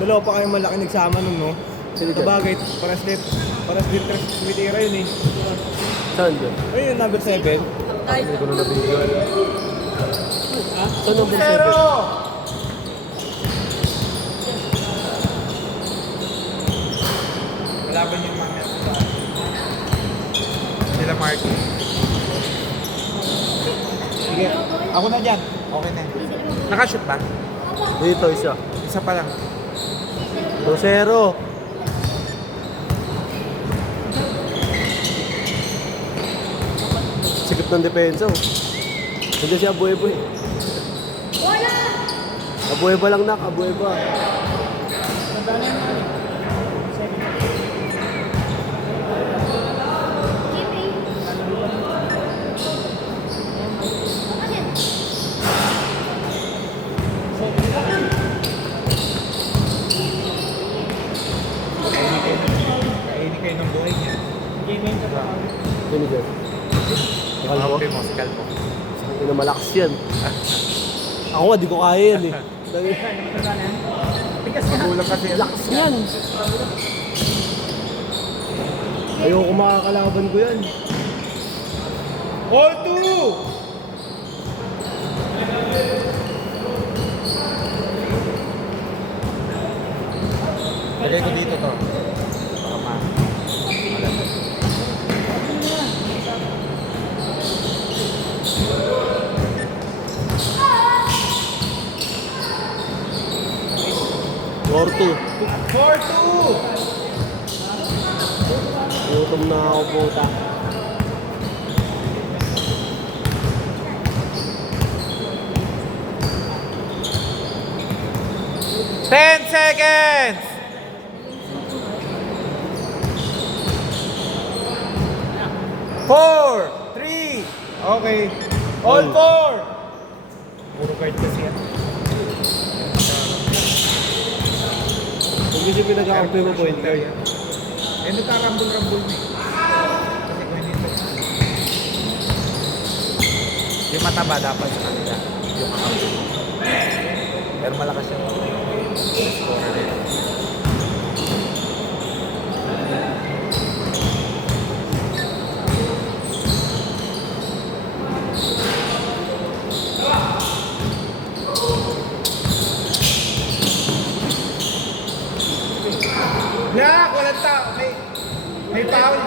Dalawa pa kayong malaki nagsama nun, no? Sino dyan? Sabagay, paras din tumitira yun eh. Saan dyan? Ayun yung number 7. Hindi ko na nabigyan. Saan number 7? Kalaban yung mamaya sa sila Marky. Sige, ako na dyan. Okay na. Nakashoot ba? Dito isa. Isa pa lang. 2-0. Sikip ng depensa oh. Hindi siya Abueva eh. Abueva lang nak, Abueva. Kainin kayo ng buhay niya. Sino dyan? Kalbo? Okay mo, si Kalbo. Sabi na malakas yan. Ako nga, di ko kaya yan eh. Magulang kasi. Lakas yan. Ayoko makakalaban ko yan. All two! Lagay ko dito to. Baka ma-alam. Orto. 4-2! Gutom na ako puta. Ten seconds! Four, three, okay. All four! Puro guard kasi yan. Kung kasi pinag-aampi mo point guard. Eh, nagkarambol-rambol na eh. Kasi kung hindi ito. Yung mataba dapat sa kanila. Yung kakampi. Pero malakas yung scorer nila. Yak! Walang tao. May foul.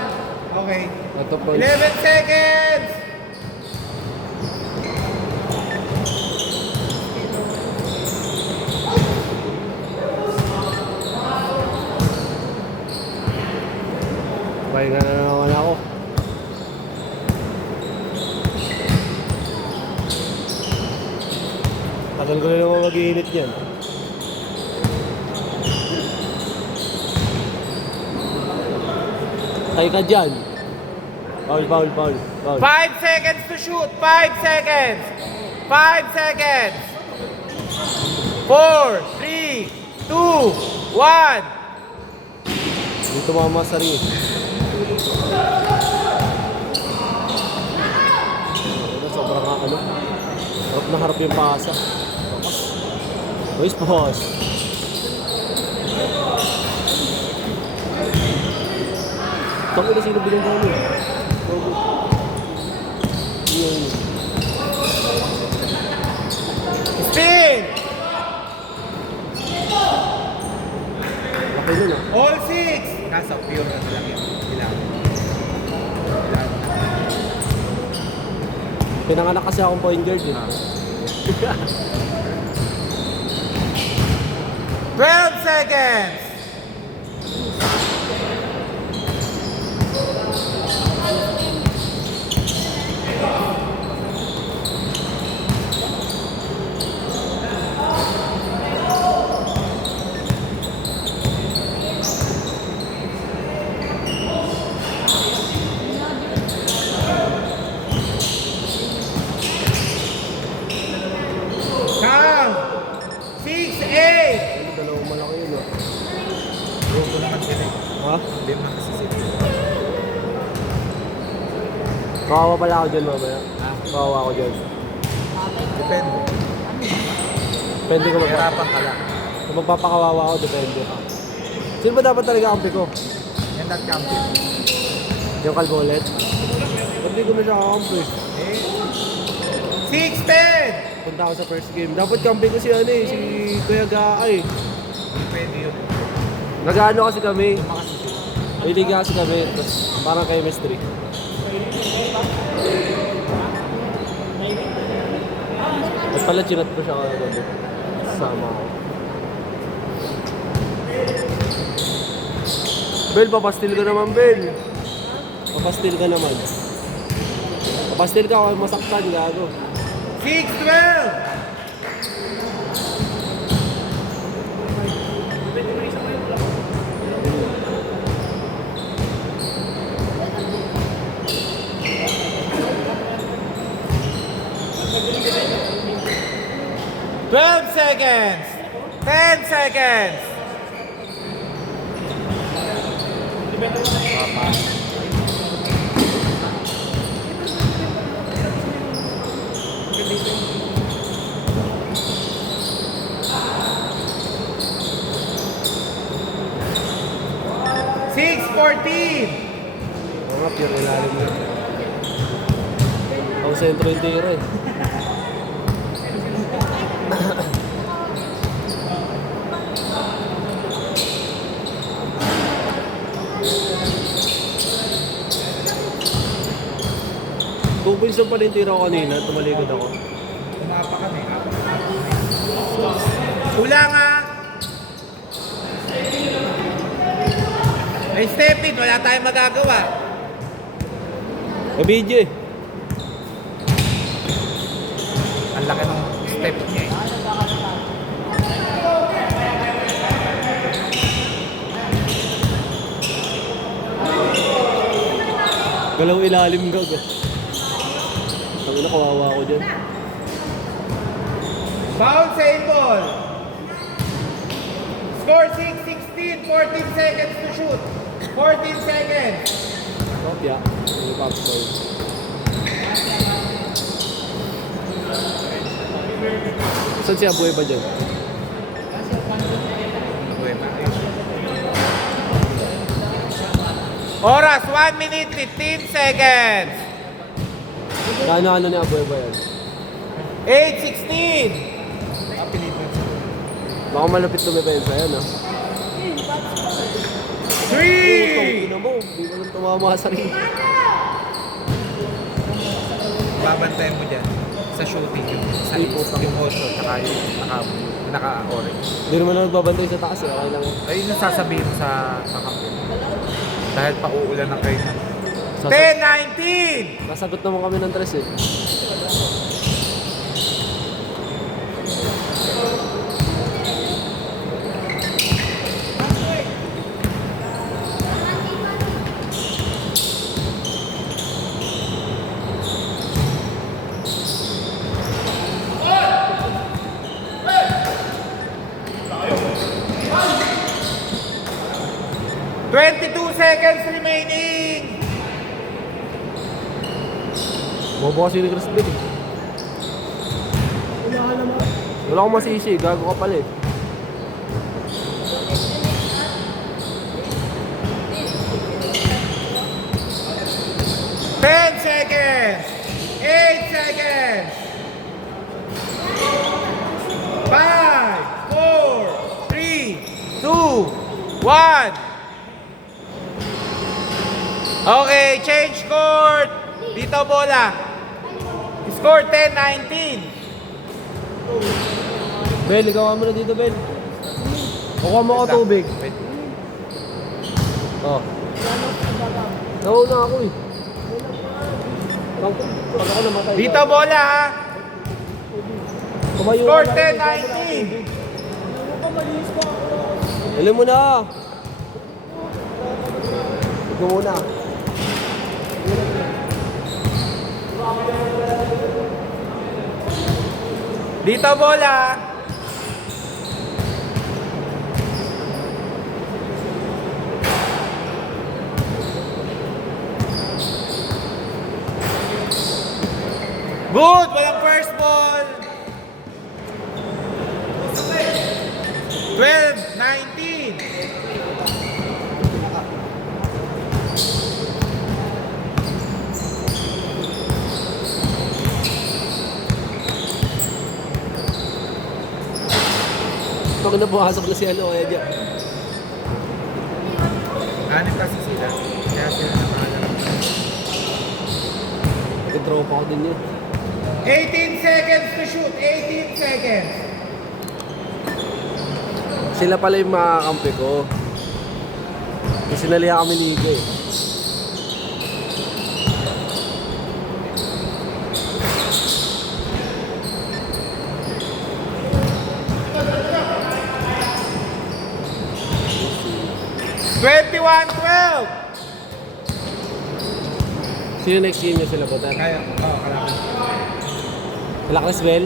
Okay. Ito po. 11 seconds! Pahinga na naman ako. Tagal ko na naman mag-iinit yan. Tayo ka dyan. Foul, foul, foul, foul. 5 seconds to shoot. 5 seconds. 5 seconds. 4, 3, 2, 1. Dito mama sa rin. Sobrang ano. Harap na harap yung pasa. Boys, boss. Tangin na sino bilang mo. Yun. Spin! Laki nun ah. All 6. Nasa pure na lang yun. Ilan? Pinanganak kasi akong point guard eh. 12 seconds. Count. 6, 8. Dalawang malaki yun ah. Grupo naman sila. Ha? Hindi naman kasi sila. Kawawa pala ako dyan mamaya. Kawawa ako dyan. Depende. Pwede ko Hirapan ka lang. Kung magpapakawawa ako, depende. Sino ba dapat talaga kampi ko? Yan that champion. Yung kalbo ulit? Ba't di ko na siya kakampi? 6-10! Punta ako sa first game. Dapat kampi ko si ano eh, si Kuya Gaa eh. Hindi pwede yun. Nag-ano kasi kami. Tumakas na siya. May liga kasi kami. Tapos parang chemistry. At pala chinat ko siya kagabi. Kasama ako. Bel, papastil ka naman, Bel. Papastil ka naman. Papastil ka ako masaktan, gago. 6-12! Seconds! 10 seconds! Six 14. Oo nga, pure ilalim yun. Ang sentro yung tira eh. Tupunsan pa rin tira ko kanina, tumalikod ako. Tumapa kami. Kulang nga! May step in, wala tayong magagawa. May video eh. Ang laki ng step niya eh. Galaw ilalim gago. Sabi na kawawa ako dyan. Foul sa ball. Score 6-16, 14 seconds to shoot. 14 seconds. Kopya. Yung pop score. Saan si Abuhay ba dyan? Oras, 1 minute, 15 seconds. Ano ni Abuhay ba yan? 8-16. Baka malapit tumipensa yan ah. 3. Ina mo, di ko lang tumama sa sarili. Babantayan mo dyan sa shooting yung sa Ay, putang. yung also tsaka yung naka-orange. Hindi naman ako nagbabantay sa taas eh, okay lang yun. Ayun yung sasabihin mo sa kakampi. Dahil pauulan ng kayo. Sasag- 10-19! Nasagot naman kami ng tres eh. Seconds remaining! Bobo kasi ni Chris Bill eh. Wala akong masisi, gago ka pala eh. Seconds! 8 seconds! 5, 4, 3, 2, 1. Okay, change court. Dito bola. Score 10-19. Bel, ikaw mo na dito, Bel. Kuha mo ako tubig. Oh. Nauna ako eh. Pag ako namatay. Dito bola ha. Tumayo Score ka lang. 10-19. Ilan mo na. Ikaw muna. Dito bola. Good! Walang first ball! 12-19. Pag napumasok na si ano, kaya dyan. Anim kasi sila. Kaya sila nakaharap. Nag-tropa ko din yun. 18 seconds to shoot. 18 seconds. Sila pala yung makakampi ko. Kasi sinalihan kami liga eh. $21-12. Sino next game niya sila ba tayo? Kaya, kalaban. Sila Criswell?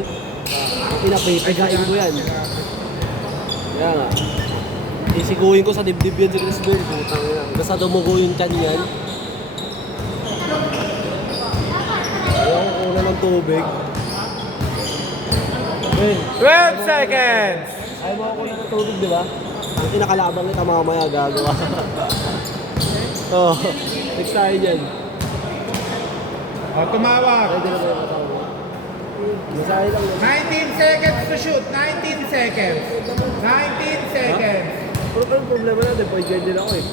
Pinapipigain ko yan. Kaya nga. Isiguhin ko sa dibdib yan si Criswell. Putang yan. Basta dumugo yung chan yan. Ayaw ko una ng tubig. Ben, 12 seconds. ayaw mo ako una ng tubig, di ba? Ang kinakalabang kita mamaya gagawa. Oo. Next tayo dyan. O, tumawag. Pwede na ba yung kasama mo? Masahe lang yun. 19 seconds to shoot. 19 seconds. 19 seconds. Pero ang problema na, point guard din ako eh.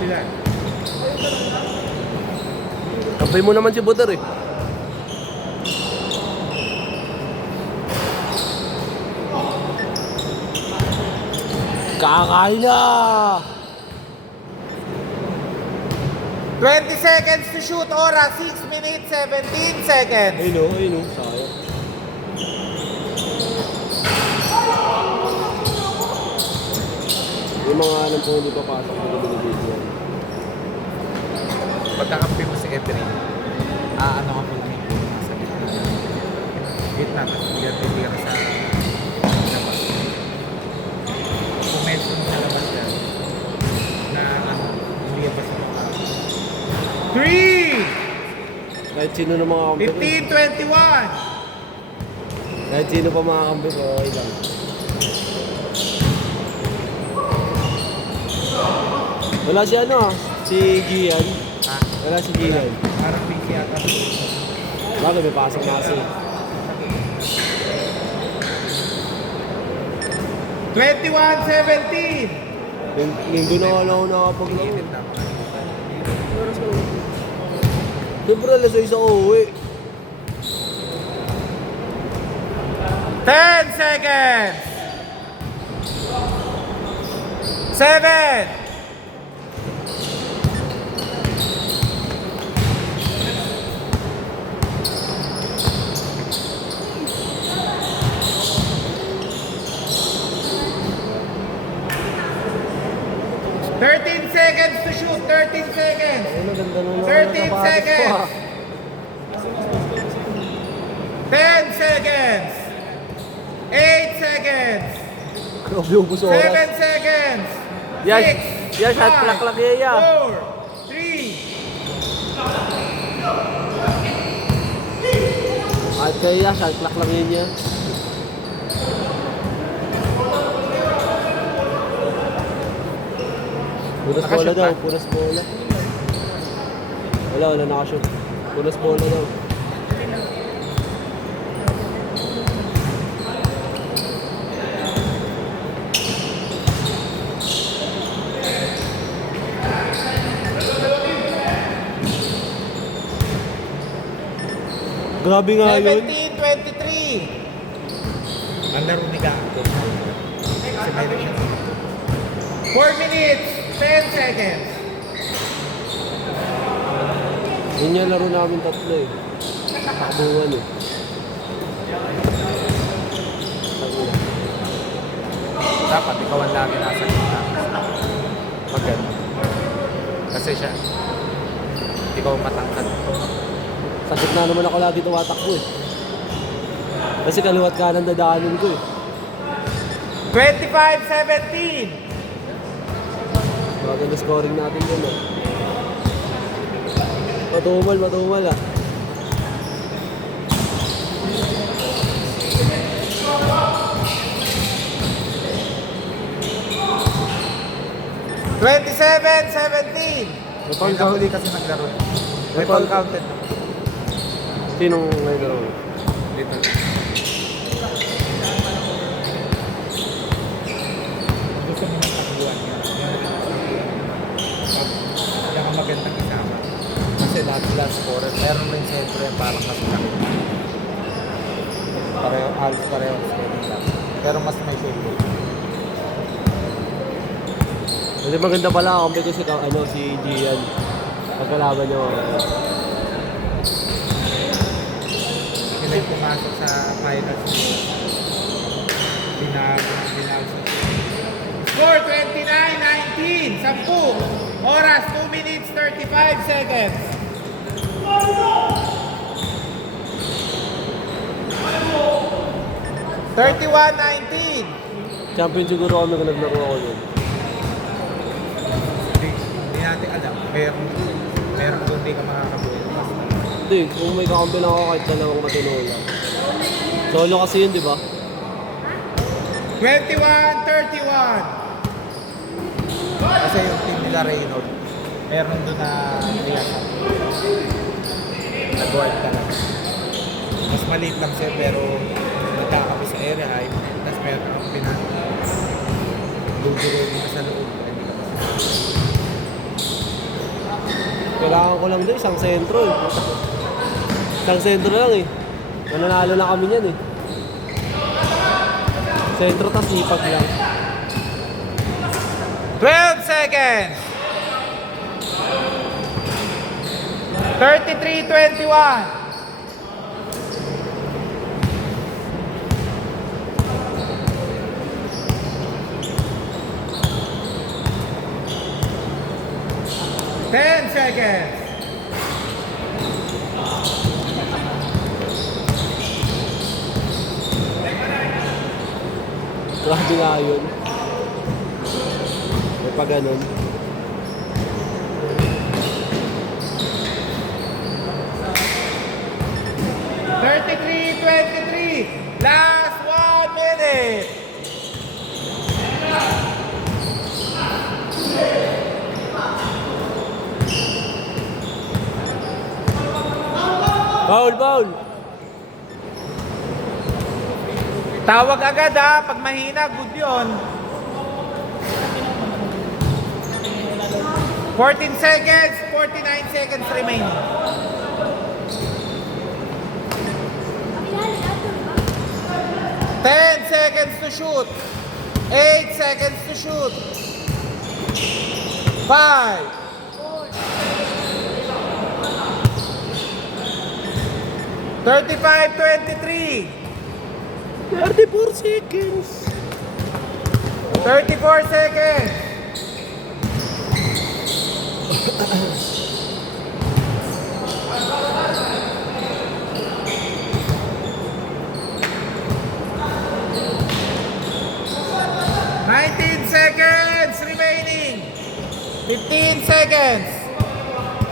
Sila. Kampay mo naman si Butter eh. Kakain na! 20 seconds to shoot. Oras, 6 minutes, 17 seconds. Ayun o, ayun o. Sayang. Yung mga alam po hindi papasok na binibigyan. Pagkakampi mo si Edrin, ano ka muna yung sa gitna. Gitna, tapos bigyan ka sa labas. Kung medyo mo sa labas yan, na hindi ba sa 3! Kahit sino na mga kampi ko. 15-21! Kahit sino pa mga kampi ko, okay lang. Wala si ano ah, si Gian. Ha? Wala si Gian. Parang busy ata. Bakit may pasok na kasi? 21-17! Linggo na wala ako nakapaglaro. Init na. Siyempre alas 6 ako uwi. 10 seconds! 7! 13 seconds to shoot. 13 seconds. Ayun, ganda na 13 seconds. 10 seconds. 8 seconds. Grabe yung buso 7 oras. seconds. Yan, 6, yan, shot clock lang yan, yan. 4, 3. At kaya, shot clock lang yun yan. Punas bola Nakashoot daw, ba? punas bola. Wala nakashoot. Punas bola daw. Grabe nga yun. 17-23. Ang laro ni Gato. Kasi may siya. 4 minutes, 10 seconds. Yun yung laro namin tatlo eh. Takbuhan eh. Dapat ikaw ang lagi nasa gitna. Pag gano'n. Kasi siya, ikaw matangkad. Sa gitna naman ako lagi tumatakbo eh. Kasi kaliwat kanan dadaanin ko eh. 25-17. Maganda scoring natin yun eh. Matumal ah. 27-17. May foul May count. nahuli kasi naglaro. May May foul foul counted na. Sinong may laro? Dito. Gusto mo ng takbuhan niya. Kaya ka magandang isama. Kasi lahat sila scorer. Meron rin siyempre parang mas laki. Pareho, halos pareho scoring lang. Pero mas may shade. Kasi maganda pala ako kasi si Gian. Pagkalaban niya mga. Sila yung pumasok sa finals. Binago. Score 29-19. 10. Oras 2 minutes 35 seconds. $31-19. Champion siguro kami kung naglaro ako yun. Hindi natin alam. Meron doon di ka makakabuhin. Hindi, kung may kakampi lang ako kahit dalawang matino lang. Solo kasi yun, di ba? 21-31. Kasi yung team nila Reynolds, meron doon na reaction. Nag-guard ka lang. Mas maliit lang siya pero nagkakapi sa area ay tapos meron kang luguro mo sa loob. Kailangan ko lang din isang sentro eh. Isang sentro lang eh. Mananalo na kami niyan eh. Sentro tas ipag lang. 12 seconds. 33-21. Ten seconds. Grabe nga yun. May pa ganun. Last 1 minute. Foul, foul! Tawag agad ha, pag mahina, good yun. 14 seconds, 49 seconds remaining. 10 seconds to shoot. 8 seconds to shoot. 5. 35-23. 34 seconds! 34 seconds. Seconds remaining. 15 seconds.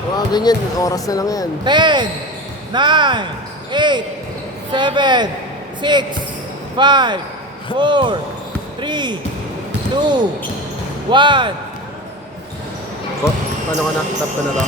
Mga ganyan, oras na lang yan. 10, 9, 8, 7, 6, 5, 4, 3, 2, 1. Paano ka na? Tap ka na ba?